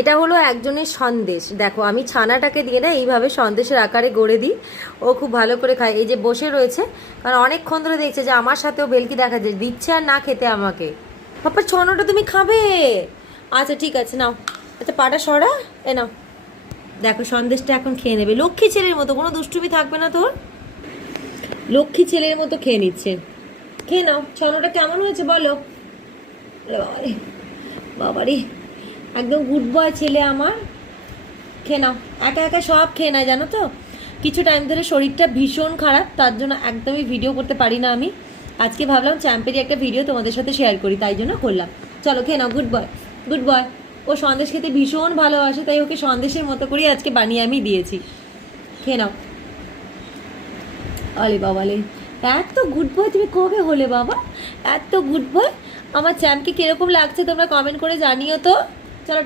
এটা হলো একজনের সন্দেশ। দেখো আমি ছানাটাকে দিয়ে না এইভাবে সন্দেশের আকারে গড়ে দিই, ও খুব ভালো করে খায়। এই যে বসে রয়েছে, কারণ অনেকক্ষণ ধরে দেখছে যে আমার সাথেও বেলকি দেখা যায়, দিচ্ছে আর না খেতে আমাকে। পাপা ছনাটা তুমি খাবে? আচ্ছা ঠিক আছে নাও। আচ্ছা পাটা সরা, এ নাও। দেখো সন্দেশটা এখন খেয়ে নেবে লক্ষ্মী ছেলের মতো, কোনো দুষ্টুমি থাকবে না তোর, লক্ষ্মী ছেলের মতো খেয়ে নিচ্ছে। খেয়ে নাও। ছনাটা কেমন হয়েছে বলো? বাবারে বাবারে, একদম গুড বয় ছেলে আমার। খেয়ে নাও, একা একা সব খেয়ে নেয় জানো তো। কিছু টাইম ধরে শরীরটা ভীষণ খারাপ, তার জন্য একদমই ভিডিও করতে পারি না আমি। আজকে ভাবলাম চ্যাম্পেরই একটা ভিডিও তোমাদের সাথে শেয়ার করি, তাই জন্য করলাম। চলো খেয়ে নাও, গুড বয় গুড বয়। ও সন্দেশ খেতে ভীষণ ভালোবাসে, তাই ওকে সন্দেশের মতো করেই আজকে বানিয়ে আমি দিয়েছি। খেয়ে নাও। আলে বাবালে, এত গুড বয় তুমি কবে হলে বাবা? এত গুড বয়। আমার চ্যাম্পকে কিরকম লাগছে তোমরা কমেন্ট করে জানিও তো।